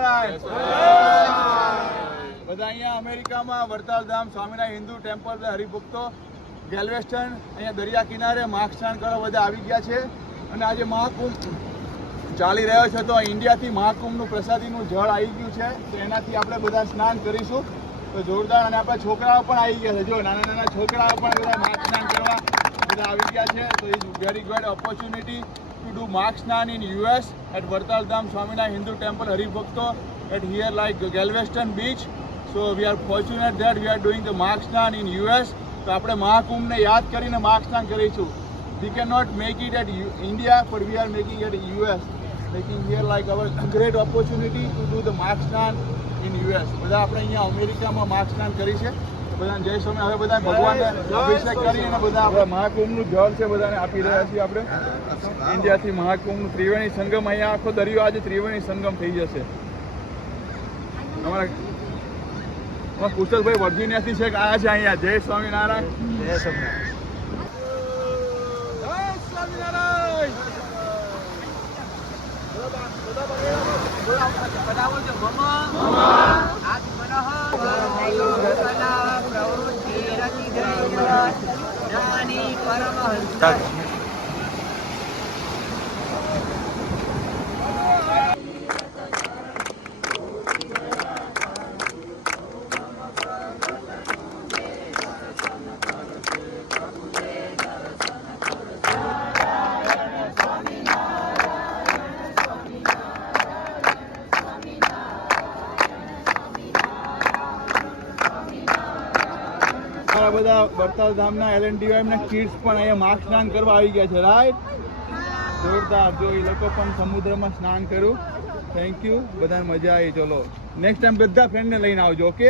સ્વામિનારાયણ. બધા અહીંયા અમેરિકામાં વરતાલ ધામ સ્વામિનારાયણ હિન્દુ ટેમ્પલ હરિભક્તો ગેલ્વેસ્ટન અહીંયા દરિયા કિનારે માર્ગ સ્નાન કરવા બધા આવી ગયા છે. અને આજે મહાકુંભ ચાલી રહ્યો છે તો ઇન્ડિયાથી મહાકુંભનું પ્રસાદીનું જળ આવી ગયું છે તો એનાથી આપણે બધા સ્નાન કરીશું તો જોરદાર. અને આપણા છોકરાઓ પણ આવી ગયા છે, જો નાના નાના છોકરાઓ પણ બધા માર્ગ સ્નાન કરવા બધા આવી ગયા છે. તો is very good opportunity to do Mark Snan in US at Vartal Dham Swaminarayan Hindu Temple Haribhakto at here like Galveston Beach. So we are fortunate that we are doing the Mark Snan in US. તો આપણે મહાકુંભને યાદ કરીને માર્ગ સ્નાન કરીશું. We cannot make it at India, but we are making it at US. Making here like our great opportunity to do the Mark Snan in US. બધા આપણે અહીંયા અમેરિકામાં માર્ગ સ્નાન કરી છે. બધાને જય સ્વામી. હવે બધા ભગવાનને અભિષેક કરી અને બધા આપણે મહાકુંભનું જળ છે બધાને આપી રહ્યા છીએ. આપણે ઇન્ડિયાથી મહાકુંભનું ત્રિવેણી સંગમ અહીંયા આખો દરિયો આજે ત્રિવેણી સંગમ થઈ જશે. અમારા કુશલભાઈ વર્જિનિયાથી છે આવ્યા છે અહીંયા. જય સ્વામિનારાયણ. જય સ્વામિનારાયણ. બધા વરતાલ ધામના LNDYના કિડ્સ પણ અહીંયા માર્ગ સ્નાન કરવા આવી ગયા છે. રાઈટ, જોરદાર. જો એ લોકો પણ સમુદ્રમાં સ્નાન કર્યું. થેન્ક યુ, બધાને મજા આવી. ચલો નેક્સ્ટ ટાઈમ બધા ફ્રેન્ડને લઈને આવજો. ઓકે.